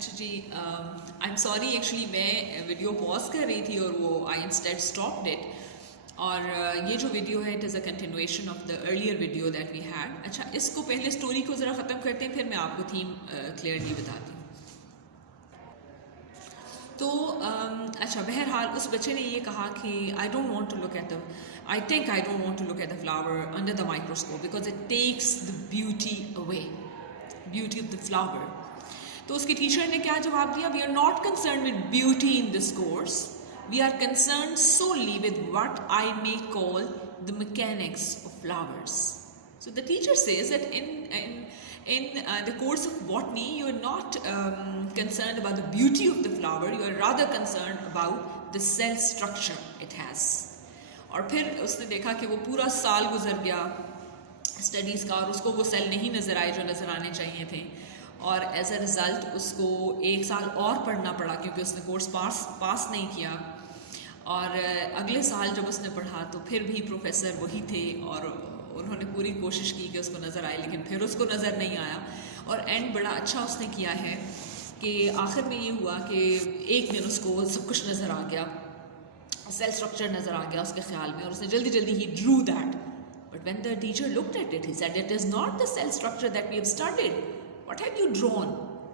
अच्छा जी, I am sorry, actually मैं video pause कर रही थी और वो आई इंस्टेड स्टॉप्ड इट। और ये जो वीडियो है it is a continuation of the earlier video that we had. अच्छा, इसको पहले स्टोरी को ज़रा ख़त्म करते हैं, फिर मैं आपको थीम क्लियरली बताती हूँ। तो अच्छा, बहरहाल उस बच्चे ने ये कहा कि I don't want to look at the I think I don't want to look at the flower under the microscope because it takes the beauty away, beauty of the flower. तो उसकी टीचर ने क्या जवाब दिया? We are not concern with beauty in this course, we are concern solely with what I may call the mechanics of flowers. So the teacher says that in the course of botany you are not concerned about the beauty of the flower, you are rather concerned about the cell structure it has. और फिर उसने देखा कि वो पूरा साल गुजर गया स्टडीज़ का और उसको वो सेल नहीं नज़र आए जो नज़र आने चाहिए थे, और एज अ रिज़ल्ट उसको एक साल और पढ़ना पड़ा क्योंकि उसने कोर्स पास नहीं किया। और अगले साल जब उसने पढ़ा तो फिर भी प्रोफेसर वही थे और उन्होंने पूरी कोशिश की कि उसको नज़र आए, लेकिन फिर उसको नज़र नहीं आया। और एंड बड़ा अच्छा उसने किया है कि आखिर में ये हुआ कि एक दिन उसको सब कुछ नज़र आ गया, सेल स्ट्रक्चर नज़र आ गया उसके ख्याल में, और उसने जल्दी जल्दी ही drew that. But when the teacher looked at it he said it is not the cell structure that we have studied, what have you drawn?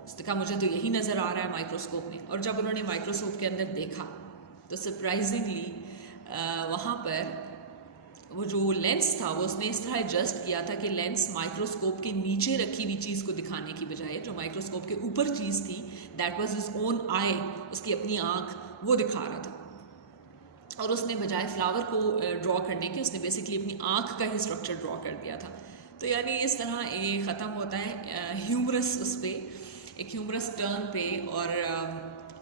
उसने कहा मुझे तो यही नज़र आ रहा है माइक्रोस्कोप में। और जब उन्होंने माइक्रोस्कोप के अंदर देखा तो सरप्राइजिंगली वहाँ पर वो जो लेंस था वो उसने इस तरह एडजस्ट किया था कि लेंस माइक्रोस्कोप के नीचे रखी हुई चीज़ को दिखाने की बजाय जो माइक्रोस्कोप के ऊपर चीज़ थी, that was his own I, उसकी अपनी आँख, वो दिखा रहा था। और उसने बजाय फ्लावर को ड्रॉ करने के उसने बेसिकली अपनी आँख का ही स्ट्रक्चर ड्रॉ कर दिया था। तो यानी इस तरह ये ख़त्म होता है ह्यूमरस उस पर, एक ह्यूमरस टर्न पे। और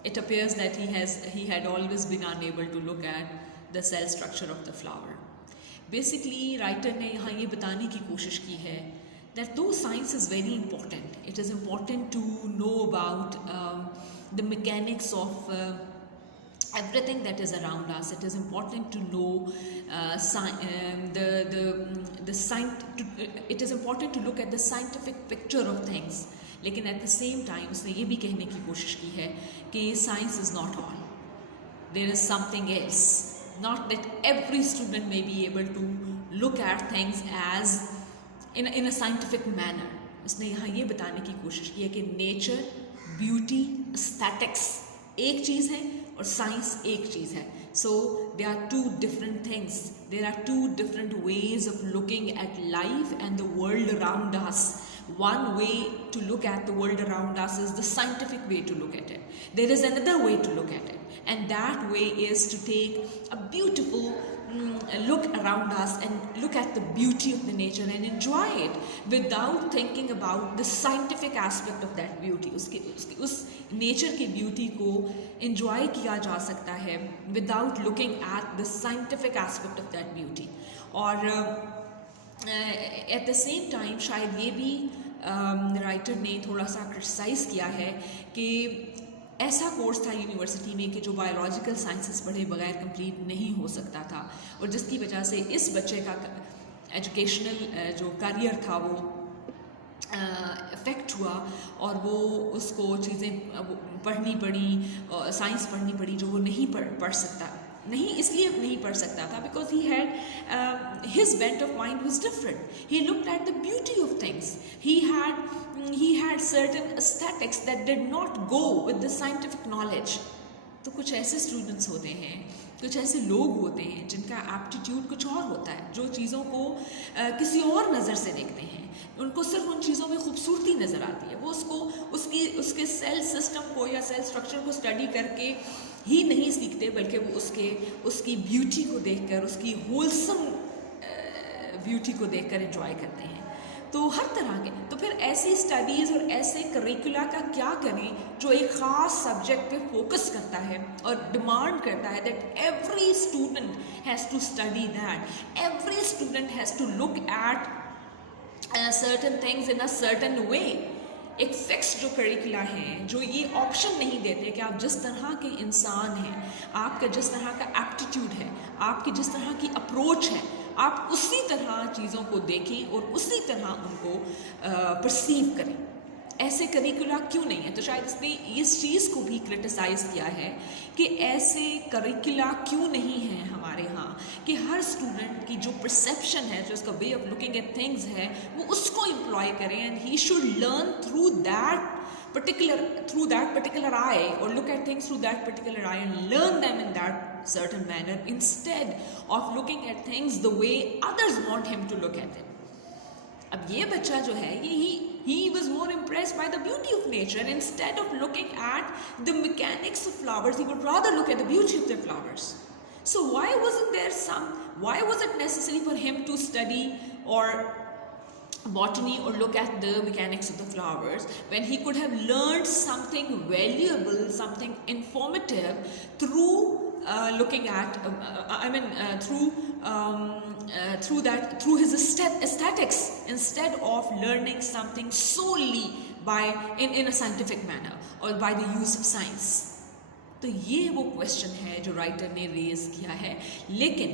it appears that he had always been unable to look at the cell structure of the flower. Basically writer ने यहाँ ये बताने की कोशिश की है that though science is very important, it is important to know about the mechanics of everything that is around us. It is important to know it is important to look at the scientific picture of things. लेकिन at the same time उसने ये भी कहने की कोशिश की है कि science is not all, there is something else, not that every student may be able to look at things as in a scientific manner. उसने यहाँ ये बताने की कोशिश की है कि नेचर, ब्यूटी, एस्थेटिक्स एक चीज़ है और साइंस एक चीज़ है। So they are two different things, there are two different ways of looking at life and the world around us. One way to look at the world around us is the scientific way to look at it. There is another way to look at it, and that way is to take a beautiful look around us and look at the beauty of the nature and enjoy it without thinking about the scientific aspect of that beauty. उस nature की beauty को enjoy किया जा सकता है without looking at the scientific aspect of that beauty. और eight the same time शायद ये भी राइटर ने थोड़ा सा क्रिटिसाइज़ किया है कि ऐसा कोर्स था यूनिवर्सिटी में कि जो बायोलॉजिकल साइंसेस पढ़े बगैर कंप्लीट नहीं हो सकता था, और जिसकी वजह से इस बच्चे का एजुकेशनल जो करियर था वो इफ़ेक्ट हुआ और वो उसको चीज़ें पढ़नी पड़ी, साइंस पढ़नी पड़ी जो वो नहीं पढ़ सकता, नहीं इसलिए नहीं पढ़ सकता था because he had his bent of mind was different. He looked at the beauty of things. He had certain aesthetics that did not go with the scientific knowledge. तो कुछ ऐसे स्टूडेंट्स होते हैं, कुछ ऐसे लोग होते हैं जिनका एप्टीट्यूड कुछ और होता है, जो चीज़ों को किसी और नज़र से देखते हैं. उनको सिर्फ उन चीज़ों में खूबसूरती नज़र आती है. वो उसके सेल सिस्टम को या सेल स्ट्रक्चर को स्टडी करके ही नहीं सीखते, बल्कि वो उसकी ब्यूटी को देखकर, उसकी होलसम ब्यूटी को देखकर एंजॉय करते हैं. तो हर तरह के, तो फिर ऐसी स्टडीज़ और ऐसे करिकुला का क्या करें जो एक ख़ास सब्जेक्ट पे फोकस करता है और डिमांड करता है that every student has to study that, every student has to look at certain things in a certain way. एक फिक्स जो करिकुला है जो ये ऑप्शन नहीं देते कि आप जिस तरह के इंसान हैं, आपका जिस तरह का एप्टीट्यूड है, आपकी जिस तरह की अप्रोच है, आप उसी तरह चीज़ों को देखें और उसी तरह उनको परसीव करें. ऐसे करिकुला क्यों नहीं है? तो शायद इसने इस चीज़ को भी क्रिटिसाइज किया है कि ऐसे करिकुला क्यों नहीं है हमारे यहाँ, कि हर स्टूडेंट की जो परसेप्शन है, जो उसका way of looking at things है, वो उसको एम्प्लॉय करें and he should learn through that particular eye, or look at things through that particular eye and learn them in that certain manner, instead of looking at things the way others want him to look at it. अब ये बच्चा जो है, he was more impressed by the beauty of nature. Instead of looking at the mechanics of flowers, he would rather look at the beauty of the flowers. So why was it necessary for him to study or botany or look at the mechanics of the flowers when he could have learned something valuable, something informative through looking at through his aesthetics, instead of learning something solely in a scientific manner or by the use of science. तो ये वो question है जो writer ने raise किया है, लेकिन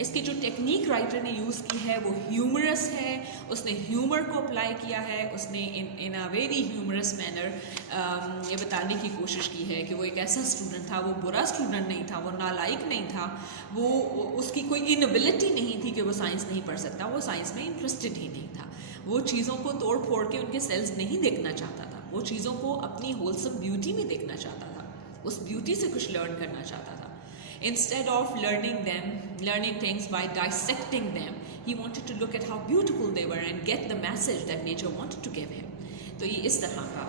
इसकी जो टेक्निक राइटर ने यूज़ की है वो ह्यूमरस है. उसने ह्यूमर को अप्लाई किया है. उसने इन अ वेरी ह्यूमरस मैनर ये बताने की कोशिश की है कि वो एक ऐसा स्टूडेंट था, वो बुरा स्टूडेंट नहीं था, वो नालायक नहीं था, वो उसकी कोई इनएबिलिटी नहीं थी कि वो साइंस नहीं पढ़ सकता, वो साइंस में इंटरेस्टेड ही नहीं था, वो चीज़ों को तोड़ फोड़ के उनके सेल्स नहीं देखना चाहता था, वो चीज़ों को अपनी होलसम ब्यूटी में देखना चाहता था, उस ब्यूटी से कुछ लर्न करना चाहता था. Instead of learning things by dissecting them, he wanted to look at how beautiful they were and get the message that nature wanted to give him. तो ये इस तरह का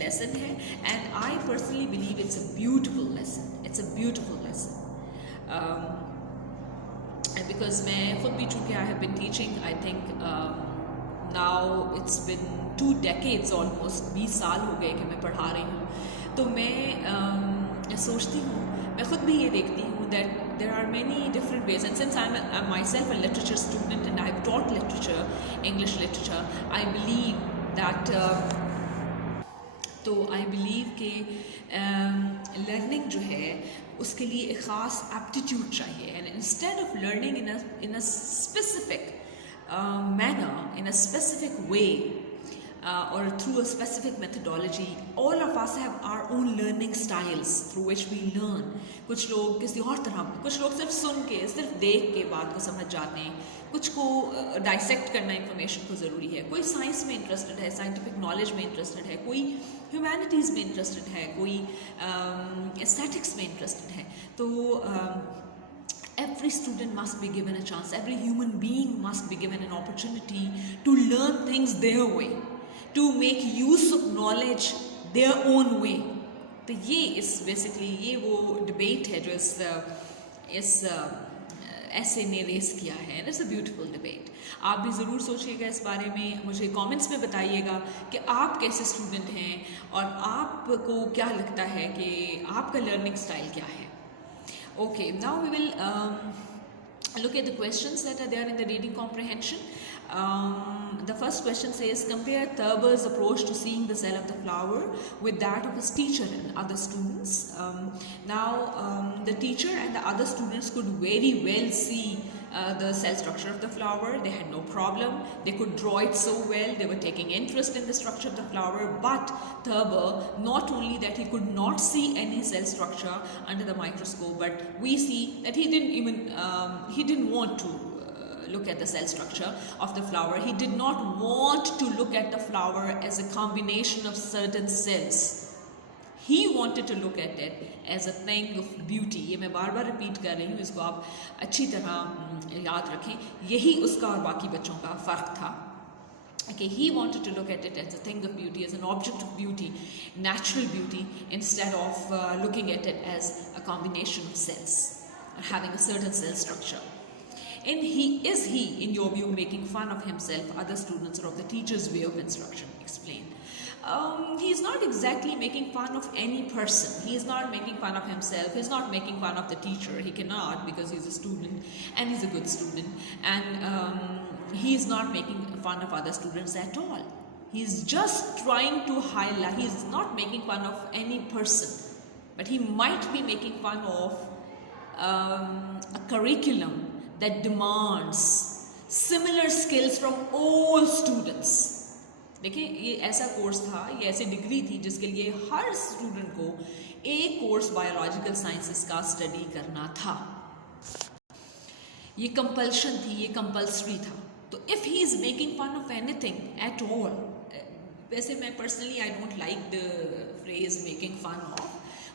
lesson है, and I personally believe it's a beautiful lesson. It's a beautiful lesson. And because मैं खुद भी चूँकि I have been teaching, I think now it's been 2 decades almost, 20 साल हो गए कि मैं पढ़ा रही हूँ. तो मैं सोचती हूँ, मैं खुद भी ये देखती हूँ that there are many different ways, and since I'm myself a literature student and I've taught literature, English literature, I believe that तो I believe कि learning जो है उसके लिए एक ख़ास aptitude चाहिए, and instead of learning in a specific manner, in a specific way, or through a specific methodology, all of us have our own learning styles through which we learn. कुछ लोग किसी और तरह, कुछ लोग सिर्फ सुन के, सिर्फ देख के बात को समझ जाते हैं, कुछ को डाइसेक्ट करना इंफॉर्मेशन को ज़रूरी है, कोई साइंस में इंटरेस्टेड है, साइंटिफिक नॉलेज में इंटरेस्टेड है, कोई ह्यूमैनिटीज़ में इंटरेस्टेड है, कोई एस्थेटिक्स में इंटरेस्टेड है. तो every student must be given a chance, every human being must be given an opportunity to learn things their way, to make use of knowledge their own way. तो ये इस basically ये वो debate है जो इस ऐसे ने रेस किया है, and it's a beautiful debate. आप भी ज़रूर सोचिएगा इस बारे में, मुझे कमेंट्स में बताइएगा कि आप कैसे स्टूडेंट हैं और आपको क्या लगता है कि आपका लर्निंग स्टाइल क्या है. Okay, now we will look at the questions that are there in the reading comprehension. The first question says, compare Thurber's approach to seeing the cell of the flower with that of his teacher and other students. The teacher and the other students could very well see the cell structure of the flower. They had no problem. They could draw it so well. They were taking interest in the structure of the flower. But Thurber, not only that he could not see any cell structure under the microscope, but we see that he didn't want to look at the cell structure of the flower. He did not want to look at the flower as a combination of certain cells. He wanted to look at it as a thing of beauty. ये मैं बार बार repeat कर रही हूँ, इसको आप अच्छी तरह याद रखें. यही उसका और बाकी बच्चों का फ़र्क था. Okay, he wanted to look at it as a thing of beauty, as an object of beauty, natural beauty, instead of looking at it as a combination of cells, or having a certain cell structure. And is he, in your view, making fun of himself, other students, or of the teacher's way of instruction? Explain. He's not exactly making fun of any person. He is not making fun of himself. He's not making fun of the teacher. He cannot, because he's a student and he's a good student. And he's not making fun of other students at all. He's just trying to highlight. He's not making fun of any person, but he might be making fun of a curriculum that demands similar skills from all students. देखिए ये ऐसा course था, ये ऐसी degree थी जिसके लिए हर student को एक कोर्स बायोलॉजिकल साइंसेस का स्टडी करना था। ये कंपल्शन थी, ये कंपल्सरी था। तो if he is making fun of anything at all, वैसे मैं personally I don't like the phrase making fun of,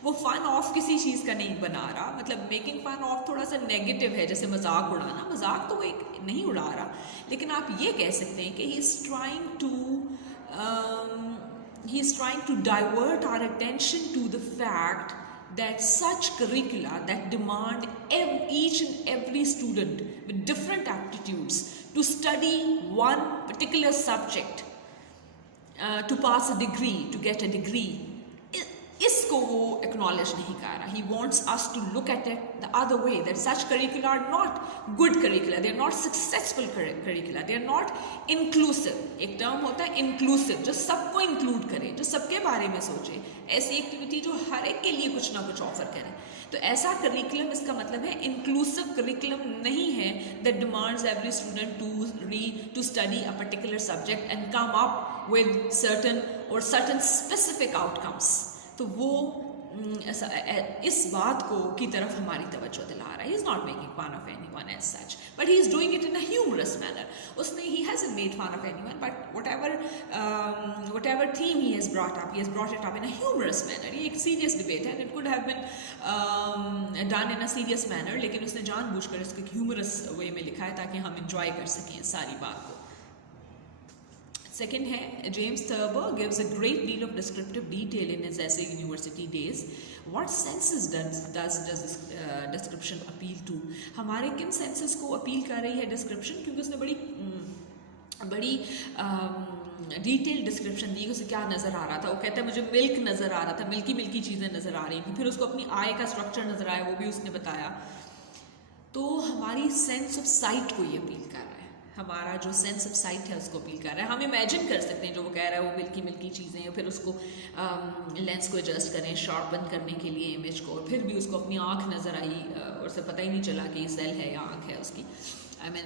वो फन ऑफ किसी चीज़ का नहीं बना रहा, मतलब मेकिंग फन ऑफ थोड़ा सा नेगेटिव है, जैसे मजाक उड़ाना, मजाक तो वो एक नहीं उड़ा रहा, लेकिन आप ये कह सकते हैं कि he is trying to divert our attention to the fact that such curricula that demand each and every student with different aptitudes to study one particular subject to pass a degree, to get a degree, इसको वो acknowledge नहीं कर रहा. He wants us to look at it the other way, that such curricula are not good curricula, they are not successful curricula, they are not inclusive. एक term होता है inclusive, जो सबको include करे, जो सबके बारे में सोचे, ऐसी एक्टिविटी जो हर एक के लिए कुछ ना कुछ ऑफर करे. तो ऐसा करिकुलम, इसका मतलब है इंक्लूसिव करिकुलम नहीं है that demands every student to study a particular subject and come up with certain specific outcomes. तो वो इस बात को की तरफ हमारी तवज्जो दिला रहा है. He is not making fun of anyone as such, but he is doing it in a humorous manner. He hasn't made fun of anyone, but whatever theme he has brought it up in a humorous manner. ये एक serious debate है, and it could have been done in a serious manner, लेकिन उसने जानबूझकर इसको एक humorous way में लिखा है ताकि हम enjoy कर सकें सारी बात को. Second है, James Thurber gives a great deal of descriptive detail in his essay University Days. What senses does this description appeal to? हमारे किन senses को appeal कर रही है description? क्योंकि उसने बड़ी डिटेल डिस्क्रिप्शन दी, उसे क्या नज़र आ रहा था. वो कहता है मुझे मिल्क नज़र आ रहा था, मिल्की चीज़ें नज़र आ रही थी. फिर उसको अपनी आई का स्ट्रक्चर नज़र आया, वो भी उसने बताया. तो हमारी सेंस ऑफ साइट को ये अपील कर रहा है, हमारा जो सेंस ऑफ साइट है उसको अपील कर रहा है. हम इमेजिन कर सकते हैं जो वो कह रहा है, वो मिल्की चीज़ें हैं, फिर उसको लेंस को एडजस्ट करें शार्पन करने के लिए इमेज को, और फिर भी उसको अपनी आँख नज़र आई और उसे पता ही नहीं चला कि ये सेल है या आँख है उसकी,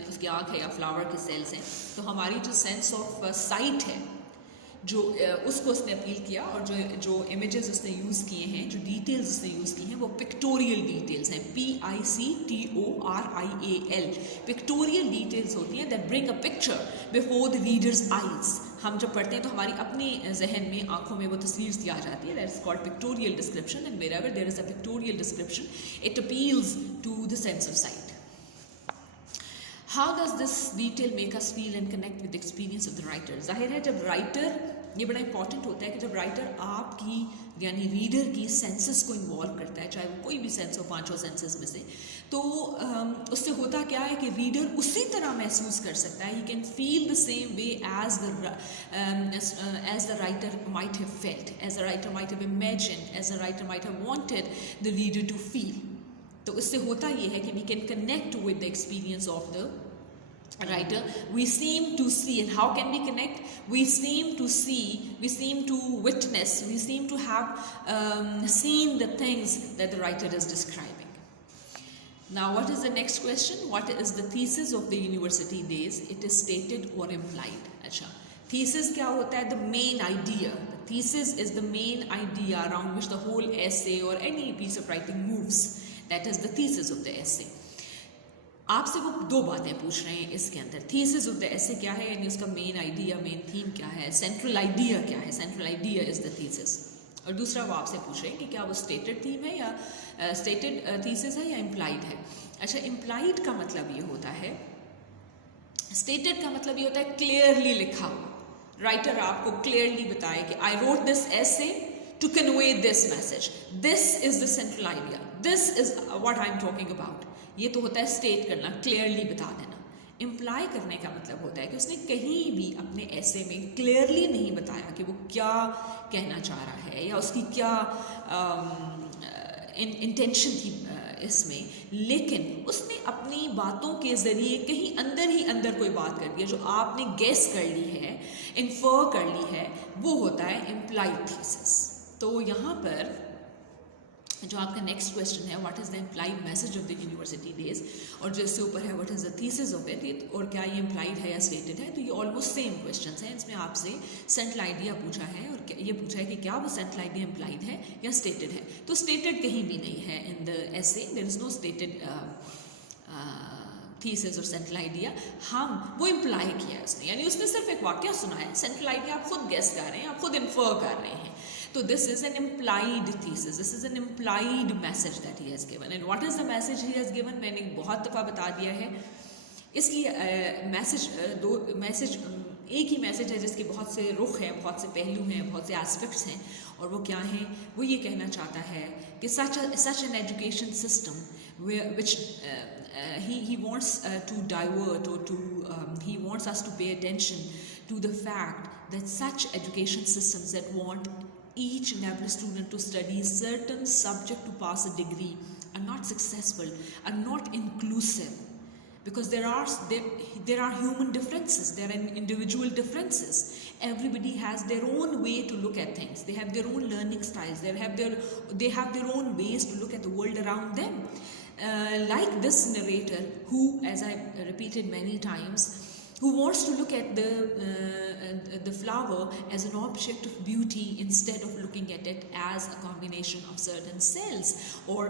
उसकी आँख है या फ्लावर के सेल्स हैं. तो हमारी जो सेंस ऑफ साइट है, जो उसको उसने अपील किया, और जो इमेजेस उसने यूज़ किए हैं, जो डिटेल्स उसने यूज़ की हैं, वो पिक्टोरियल डिटेल्स हैं. PICTORIAL. पिक्टोरियल डिटेल्स होती हैं that bring a picture before the readers eyes. हम जब पढ़ते हैं तो हमारी अपने जहन में, आंखों में वो तस्वीर सी आ जाती है. That is called pictorial description, and wherever there is a pictorial description it appeals to the sense of sight. How does this detail make us feel and connect with the experience of the writer? जाहिर है जब writer, ये बड़ा important होता है कि जब writer आपकी यानी रीडर की सेंसेस को इन्वॉल्व करता है, चाहे वो कोई भी सेंस हो, 5 सेंसेस में से, तो उससे होता क्या है कि रीडर उसी तरह महसूस कर सकता है. He can feel the same way as the writer might have felt, as the writer might have imagined, as the writer might have wanted the reader to feel. तो उससे होता ये है कि we can connect with the experience of the writer. We seem to see, and how can we connect? We seem to see, we seem to witness, we seem to have seen the things that the writer is describing. Now, what is the next question? What is the thesis of the University Days? It is stated or implied. अच्छा, thesis क्या होता है? The main idea. The thesis is the main idea around which the whole essay or any piece of writing moves. That is the thesis of the essay. आपसे वो 2 बातें पूछ रहे हैं इसके अंदर. thesis of the essay क्या है, यानी उसका मेन आइडिया, मेन थीम क्या है, सेंट्रल आइडिया क्या है. Central idea is the thesis. और दूसरा वो आपसे पूछ रहे हैं कि क्या वो स्टेटेड थीम है या स्टेटेड thesis है या इम्प्लाइड है. अच्छा, इम्प्लाइड का मतलब ये होता है, स्टेटेड का मतलब ये होता है क्लियरली लिखा हुआ. राइटर आपको क्लियरली बताए कि I wrote this essay to convey this message. This is the central idea. This is what I'm talking about. ये तो होता है स्टेट करना, क्लियरली बता देना. इम्प्लाई करने का मतलब होता है कि उसने कहीं भी अपने ऐसे में क्लियरली नहीं बताया कि वो क्या कहना चाह रहा है या उसकी क्या इंटेंशन थी इसमें, लेकिन उसने अपनी बातों के ज़रिए कहीं अंदर ही अंदर कोई बात कर दी है जो आपने गेस कर ली है, इन्फर कर ली है. वो होता है इम्प्लाइड थीसिस. तो यहाँ पर जो आपका नेक्स्ट क्वेश्चन है, what is the implied message of the university days, और जो इससे ऊपर है what is the thesis of it, और क्या ये इम्प्लाइड है या स्टेटेड है, तो ये ऑलमोस्ट सेम क्वेश्चन हैं। इसमें आपसे सेंट्रल आइडिया पूछा है और ये पूछा है कि क्या वो सेंट्रल आइडिया इम्प्लाइड है या स्टेटेड है। तो स्टेटेड कहीं भी नहीं है in the essay, there is no stated thesis और सेंट्रल आइडिया, हम वो इम्प्लाई किया है उसने, यानी उसने सिर्फ एक वाक्य सुना है। सेंट्रल आइडिया आप खुद गेस कर रहे हैं, आप खुद इन्फर कर रहे हैं। तो this is an implied thesis, this is an implied message that he has given. And what is the message he has given, मैंने बहुत दफ़ा बता दिया है। इसलिए मैसेज एक ही मैसेज है जिसके बहुत से रुख हैं, बहुत से पहलू हैं, बहुत से एस्पेक्ट्स हैं, और वो क्या हैं? वो ये कहना चाहता है कि such an education system which he wants to divert, or he wants us to pay attention to the fact that such education systems that want each and every student to study certain subject to pass a degree are not successful, are not inclusive, because there are human differences, there are individual differences. Everybody has their own way to look at things, they have their own learning styles, they have their own ways to look at the world around them. Like this narrator, who, as I repeated many times, who wants to look at the flower as an object of beauty instead of looking at it as a combination of certain cells, or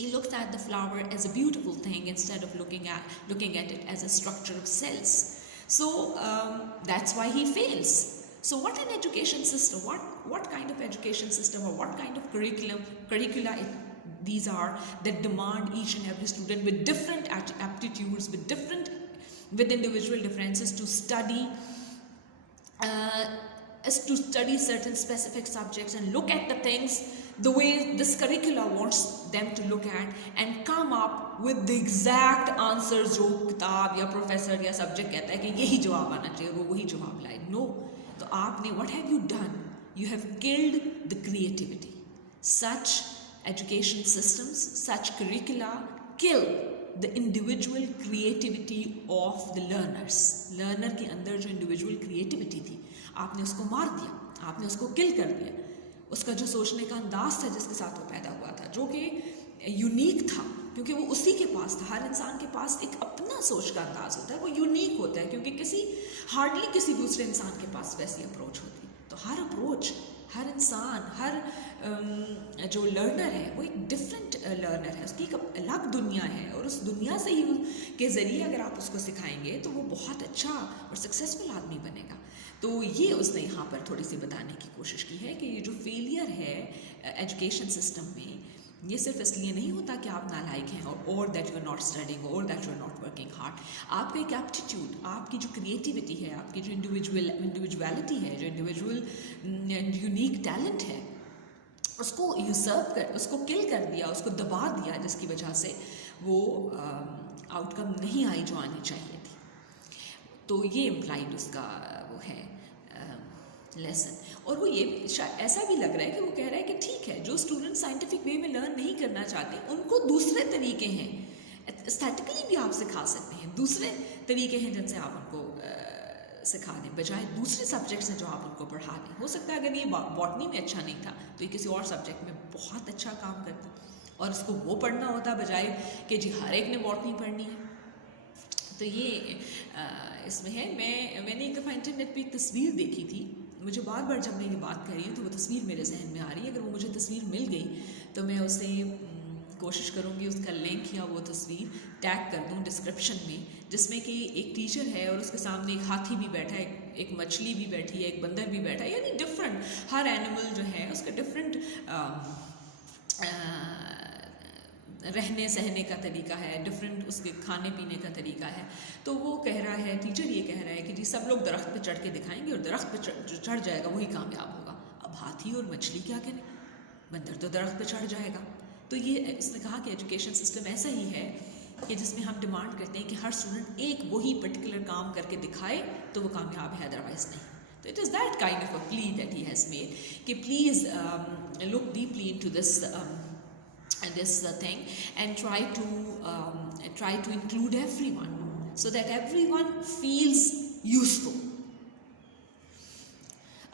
he looks at the flower as a beautiful thing instead of looking at it as a structure of cells. So that's why he fails. So what an education system, what kind of education system, or what kind of curricula these are that demand each and every student with different aptitudes, with individual differences to study certain specific subjects and look at the things the way this curricula wants them to look at, and come up with the exact answers जो किताब या professor या subject कहता है कि यही जवाब आना चाहिए, वो वही जवाब लाए। नो, तो आपने what have you done? You have killed the creativity. Such education systems, such curricula kill the individual creativity of the learners. Learner के अंदर जो individual creativity थी, आपने उसको मार दिया, आपने उसको किल कर दिया। उसका जो सोचने का अंदाज था जिसके साथ वो पैदा हुआ था, जो कि यूनिक था, क्योंकि वो उसी के पास था। हर इंसान के पास एक अपना सोच का अंदाज होता है, वो यूनिक होता है, क्योंकि हार्डली किसी दूसरे इंसान के पास वैसी अप्रोच होती। तो हर अप्रोच, हर इंसान, हर जो लर्नर है वो एक डिफरेंट लर्नर है, उसकी एक अलग दुनिया है, और उस दुनिया से ही के ज़रिए अगर आप उसको सिखाएंगे तो वो बहुत अच्छा और सक्सेसफुल आदमी बनेगा। तो ये उसने यहाँ पर थोड़ी सी बताने की कोशिश की है कि ये जो फेलियर है एजुकेशन सिस्टम में, ये सिर्फ इसलिए नहीं होता कि आप नालायक हैं, और that you are not studying, और that you are not working hard. आपका एक एप्टीट्यूड, आपकी जो क्रिएटिविटी है, आपकी जो इंडिविजुअलिटी है, जो इंडिविजुअल यूनिक टैलेंट है, उसको यूसर्व कर, उसको किल कर दिया, उसको दबा दिया, जिसकी वजह से वो आउटकम नहीं आई जो आनी चाहिए थी। तो ये इम्प्लाइड उसका वो है लेसन। और वो ये ऐसा भी लग रहा है कि वो कह रहा है कि ठीक है, जो स्टूडेंट साइंटिफिक वे में लर्न नहीं करना चाहते उनको दूसरे तरीके हैं, एस्थेटिकली भी आप सिखा सकते हैं, दूसरे तरीके हैं जिनसे आप उनको सिखा दें, बजाय दूसरे सब्जेक्ट्स हैं जो आप उनको पढ़ा दें। हो सकता है अगर ये बॉटनी में अच्छा नहीं था तो ये किसी और सब्जेक्ट में बहुत अच्छा काम करता, और इसको वो पढ़ना होता बजाय कि जी हर एक ने बॉटनी पढ़नी है। तो ये इसमें है। मैंने एक दफ़ा इंटरनेट पे एक तस्वीर देखी थी, मुझे बार बार जब मैं ये बात कर रही हूँ तो वो तस्वीर मेरे जहन में आ रही है। अगर वो मुझे तस्वीर मिल गई तो मैं उसे कोशिश करूँगी उसका लिंक या वो तस्वीर टैग कर दूँ डिस्क्रिप्शन में, जिसमें कि एक टीचर है और उसके सामने एक हाथी भी बैठा है, एक मछली भी बैठी है, एक बंदर भी बैठा है, यानी डिफरेंट, हर एनिमल जो है उसका डिफरेंट रहने सहने का तरीका है, डिफरेंट उसके खाने पीने का तरीका है। तो वो कह रहा है, टीचर ये कह रहा है कि जी सब लोग दरख्त पे चढ़ के दिखाएंगे और दरख्त पे जो चढ़ जाएगा वही कामयाब होगा। अब हाथी और मछली क्या करें, बंदर तो दरख्त पे चढ़ जाएगा। तो ये उसने कहा कि एजुकेशन सिस्टम ऐसा ही है कि जिसमें हम डिमांड करते हैं कि हर स्टूडेंट एक वही पर्टिकुलर काम करके दिखाए तो वो कामयाब है, अदरवाइज नहीं। तो it is that kind of a plea that he has made कि please look deeply into this thing and try to include everyone so that everyone feels useful.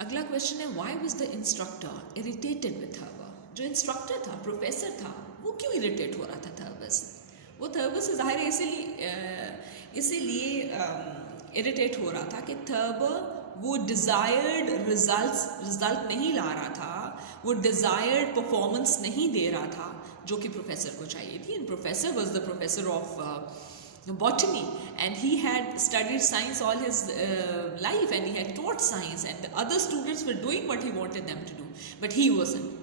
अगला क्वेश्चन है, why was the instructor irritated with her? जो instructor था, professor था, वो क्यों irritate हो रहा था थर्बर से? वो थर्बर से ज़ाहिर इसीलिए इरिटेट हो रहा था कि थर्बर वो डिज़ायर्ड रिजल्ट नहीं ला रहा था, वो डिज़ायर्ड परफॉर्मेंस नहीं दे रहा था जो कि प्रोफेसर को चाहिए थी. And professor was the professor of botany, and he had studied science all his life, and he had taught science, and the other students were doing what he wanted them to do, but he wasn't.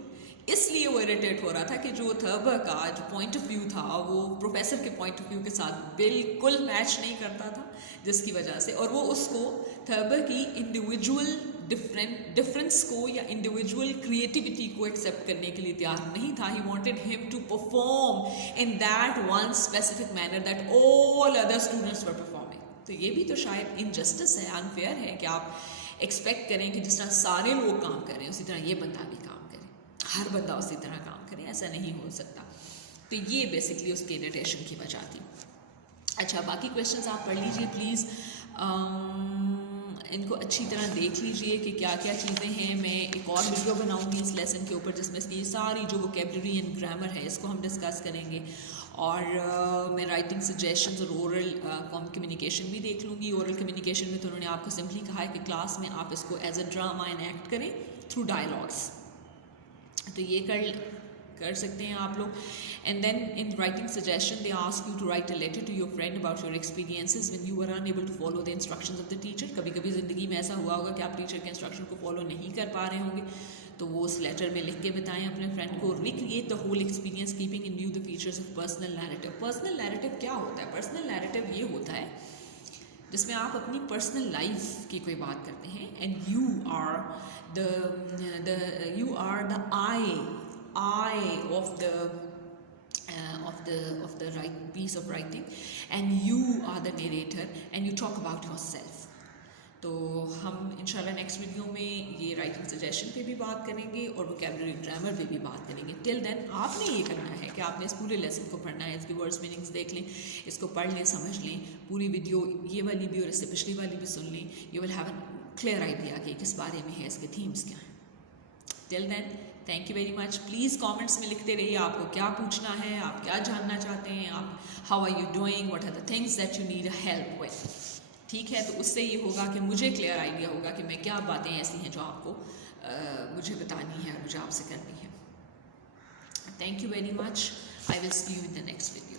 इसलिए वो irritate हो रहा था कि जो Thurber का जो point of view था वो प्रोफेसर के पॉइंट ऑफ व्यू के साथ बिल्कुल मैच नहीं करता था, जिसकी वजह से, और वो उसको थर्बर की इंडिविजुअल डिफरेंस को या इंडिविजुअल क्रिएटिविटी को एक्सेप्ट करने के लिए तैयार नहीं था. He wanted him to perform in that one specific manner that all other students were performing. तो ये भी तो शायद इनजस्टिस है, अनफेयर है कि आप एक्सपेक्ट करें कि जिस तरह सारे लोग काम कर रहे हैं उसी तरह ये बंदा भी काम करे, हर बंदा उसी तरह काम करे, ऐसा नहीं हो सकता. तो ये बेसिकली उसके इरिटेशन की वजह थी. अच्छा, बाकी क्वेश्चंस आप पढ़ लीजिए प्लीज़, इनको अच्छी तरह देख लीजिए कि क्या क्या चीज़ें हैं. मैं एक और वीडियो बनाऊंगी इस लेसन के ऊपर जिसमें इसकी सारी जो वोकेबलरी एंड ग्रामर है इसको हम डिस्कस करेंगे, और मैं राइटिंग सजेशंस और ओरल कम्युनिकेशन भी देख लूँगी. ओरल कम्युनिकेशन में तो उन्होंने आपको सिंपली कहा है कि क्लास में आप इसको एज अ ड्रामा एनएक्ट करें थ्रू डायलॉग्स, तो ये कर सकते हैं आप लोग. And then in writing suggestion they ask you to write a letter to your friend about your experiences when you were unable to follow the instructions of the teacher. कभी कभी ज़िंदगी में ऐसा हुआ होगा कि आप टीचर के इंस्ट्रक्शन को फॉलो नहीं कर पा रहे होंगे, तो वो उस लेटर में लिख के बताएं अपने फ्रेंड को. Recreate the whole experience keeping in view the features of personal narrative. Personal narrative क्या होता है? पर्सनल नैरेटिव ये होता है जिसमें आप अपनी पर्सनल लाइफ की कोई बात करते हैं, and you are the eye of the right piece of writing, and you are the narrator and you talk about yourself. तो हम इंशाल्लाह नेक्स्ट वीडियो में ये राइटिंग सजेशन पे भी बात करेंगे और वोकैबुलरी ग्रामर पे भी बात करेंगे. टिल देन आपने ये करना है कि आपने इस पूरे लेसन को पढ़ना है, इसके वर्ड्स मीनिंग्स देख लें, इसको पढ़ लें, समझ लें, पूरी वीडियो ये वाली भी और इससे पिछली वाली भी सुन लें. You will have a clear idea कि किस बारे में है, इसके थीम्स क्या हैं. Till then thank you very much. Please comments में लिखते रहिए आपको क्या पूछना है, आप क्या जानना चाहते हैं, आप how are you doing, what are the things that you need help with. ठीक है, तो उससे ये होगा कि मुझे क्लियर आइडिया होगा कि मैं क्या बातें ऐसी हैं जो आपको मुझे बतानी है, मुझे आपसे करनी है. Thank you very much. I will see you in the next video.